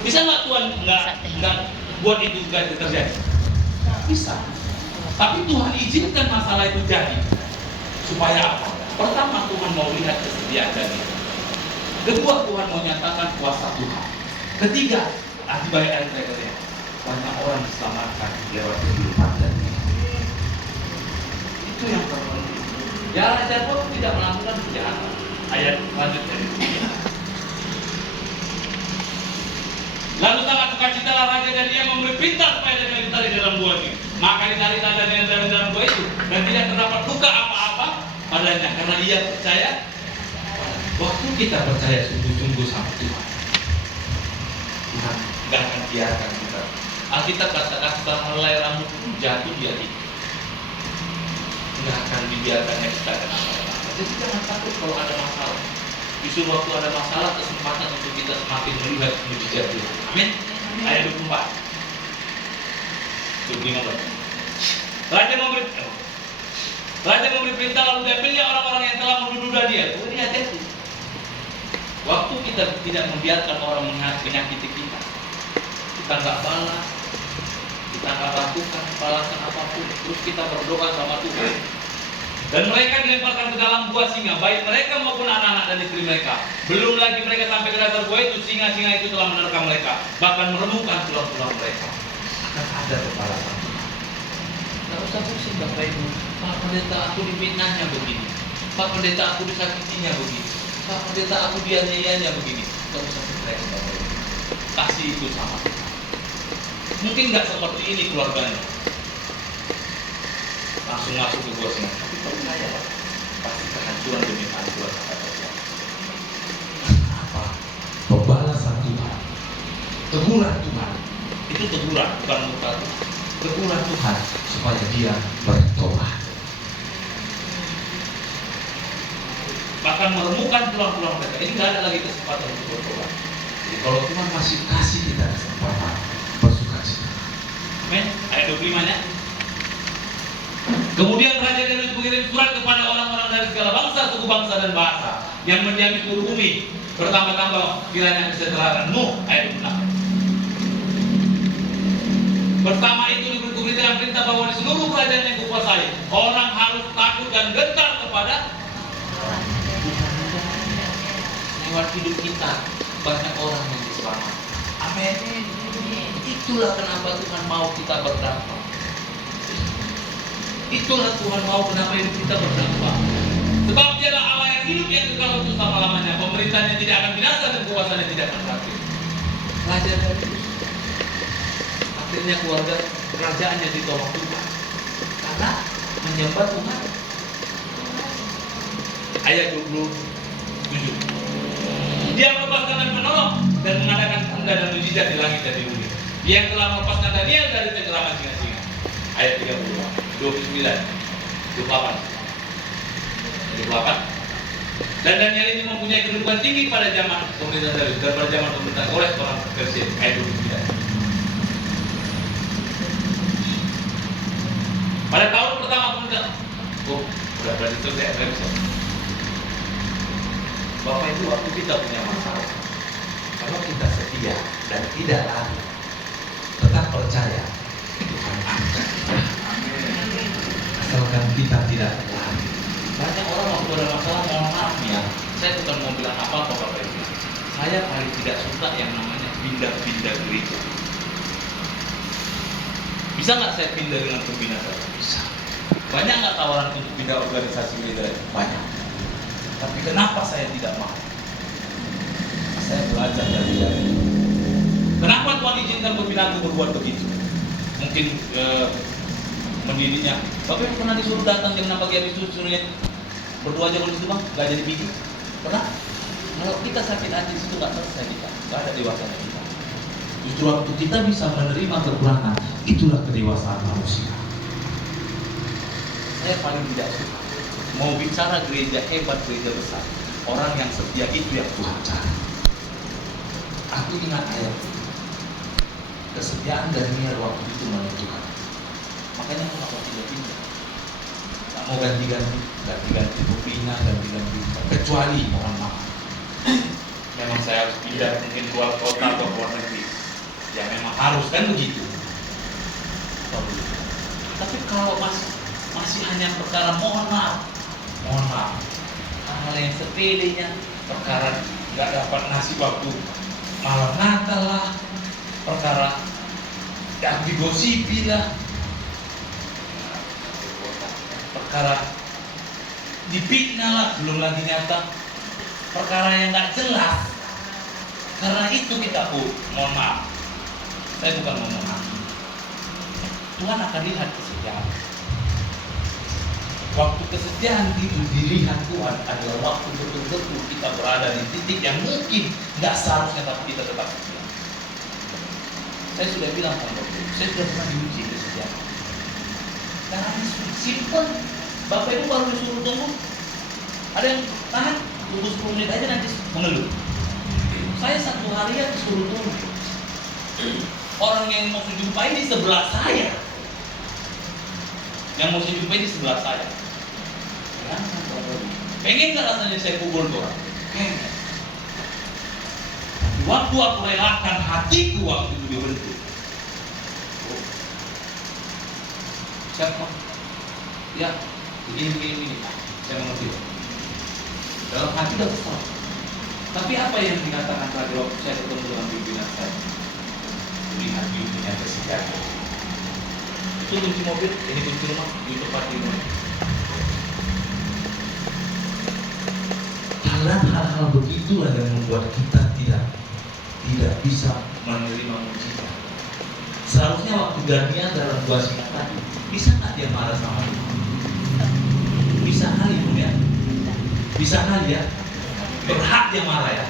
Bisa nggak Tuhan nggak buat itu nggak terjadi? Bisa. Tapi Tuhan izinkan masalah itu jadi supaya apa? Pertama, Tuhan mau lihat kesetiaan dari kita. Kedua, Tuhan mau nyatakan kuasa Tuhan. Ketiga, akibat ayat terakhir, banyak orang diselamatkan lewat kehidupan dan itu yang terpenting. Ya, Raja pun tidak melakukan kejahatan. Ayat lanjutnya. Lalu sangat sukacitalah raja dan dia memberi perintah supaya jangan ditarik dalam buahnya. Maka ditarik dari dalam buah itu dan tidak terdapat luka apa-apa padanya karena ia percaya. Waktu kita percaya sungguh-sungguh sama Tuhan, Tuhan nggak akan biarkan kita. Alkitab katakan sehelai rambut pun jatuh di hati, nggak akan dibiarkannya kita kenapa-napa. Jadi jangan takut kalau ada masalah. Justru waktu ada masalah, kesempatan untuk kita semakin melihat mujizat Tuhan. Amin. Ayat 24. 25. Raja memberi perintah lalu diambilnya orang-orang yang telah menduduh dia. Ini hati-hati. Waktu kita tidak membiarkan orang menyakiti kita, kita nggak balas, kita nggak lakukan balasan apapun, terus kita berdoa sama Tuhan. Dan mereka dilemparkan ke dalam gua singa, baik mereka maupun anak-anak dan istri mereka. Belum lagi mereka sampai ke dasar gua itu, singa-singa itu telah menerkam mereka, bahkan meremukkan tulang-tulang mereka. Akan ada pembalasan Tuhan. Tidak usah pusing Bapak Ibu. Pak Pendeta aku dipitnahnya begini, Pak Pendeta aku disakitinya begini, Pak Pendeta aku dianiayanya begini. Tidak usah stres Bapak Ibu. Kasih itu sama Tuhan. Mungkin nggak seperti ini keluarganya, langsung masuk ke gua singa. Tapi percaya pasti kehancuran demi kehancuran kata Tuhan. Apa? Pembalasan Tuhan, teguran Tuhan. Itu teguran, bukan murka Tuhan. Teguran Tuhan supaya dia bertobat. Bahkan meremukkan tulang-tulang mereka. Ini nggak ada lagi kesempatan untuk bertobat. Jadi kalau Tuhan masih kasih kita kesempatan, bersukacita. Amin. Ayat 25-nya. Kemudian Raja Darius mengirim surat kepada orang-orang dari segala bangsa, suku bangsa dan bahasa yang mendiami seluruh bumi. Bertambah-tambah kiranya kesejahteraanmu. Ayat 26. Pertama itu diberi perintah bahwa di seluruh kerajaan yang kukuasai, orang harus takut dan gentar kepada lewat hidup kita. Banyak orang yang diselamatkan. Amin. Itulah kenapa Tuhan mau kita berdampak. Itulah Tuhan mau kenapa hidup kita berdampak. Sebab dialah Allah yang hidup yang kekal untuk selama-lamanya. Pemerintahnya tidak akan binasa dan kekuasaannya tidak akan berakhir. Raja Darius, akhirnya keluarga kerajaannya ditolong Tuhan karena menyembah Tuhan. Ayat 27. Dia melepaskan dan menolong dan mengadakan tanda dan mujizat di langit dan di bumi. Dia yang telah melepaskan Daniel dari cengkeraman singa-singa. Ayat 29, 28. Dan Daniel ini mempunyai kedudukan tinggi pada zaman pemerintahan Darius dan pada zaman pemerintahan oleh orang Persia. Ayat 29. Pada tahun pertama pemerintahan, udah berarti selesai. Bapak Ibu, waktu kita punya masalah, kalau kita setia dan tidak lari, tetap percaya, Tuhan angkat. Asalkan kita tidak lari. Banyak orang waktu ada masalah, mohon maaf ya, saya bukan mau bilang apa-apa Bapak Ibu. Saya paling tidak suka yang namanya pindah-pindah gereja. Bisa nggak saya pindah dengan pembina saya? Bisa. Banyak nggak tawaran untuk pindah organisasi gereja? Banyak. Tapi kenapa saya tidak mau? Saya belajar dari dia. Kenapa Tuhan izinkan pembinaku berbuat begitu? Mungkin mendirinya. Bapak Ibu pernah disuruh datang jam 6 pagi habis itu suruhnya berdoa aja kalau di situ bang, nggak jadi bikin. Pernah? Kalau kita sakit hati itu nggak selesai kita, nggak ada dewasanya kita. Justru waktu kita bisa menerima kekurangan, itulah kedewasaan manusia. Saya paling tidak suka mau bicara gereja hebat, gereja besar. Orang yang setia itu yang Tuhan cari. Aku ingat ayat kesetiaan Daniel waktu itu menentukan. Makanya kenapa tidak pindah? Tak mau ganti-ganti pembina, ganti-ganti. Kecuali mohon maaf, memang saya harus pindah mungkin keluar kota atau keluar negeri. harus kan begitu. Tapi kalau masih hanya perkara mohon maaf, hal yang sepelenya, perkara nggak dapat ngasih waktu malam Natal lah, perkara yang digosipi lah, perkara dipitnah lah, belum lagi nyata perkara yang nggak jelas. Karena itu kita mohon maaf, saya bukan ngomong hakim. Tuhan akan lihat kesetiaan. Waktu kesetiaan itu dilihat Tuhan adalah waktu betul-betul kita berada di titik yang mungkin nggak seharusnya, tapi kita tetap setia. Saya sudah bilang sama Bapak, saya sudah pernah diuji kesetiaan. Karena simpel, Bapak Ibu baru disuruh tunggu. Ada yang tahan, tunggu 10 menit aja nanti mengeluh. Saya 1 harian disuruh tunggu. Orang yang mau saya jumpai di sebelah saya. Yang mau saya jumpai di sebelah saya. Pengen gak rasanya saya pukul tuh orang? Pengen. Waktu aku relakan hatiku waktu itu dibentuk. Siapa? Ya, begini. Saya mengerti. Dalam hati udah kesal. Tapi apa yang dikatakan tadi waktu saya ketemu dengan pimpinan saya? Lihat bimbingnya kesetiaan. Itu kunci mobil, ini kunci rumah, di tempat di rumah. Hal-hal begitulah yang membuat kita tidak bisa menerima mujizat. Seharusnya waktu Daniel dalam 2 singa tadi, bisa nggak dia marah sama Tuhan? Bisa kali ya? Bisa kali ya? Berhak dia marah ya?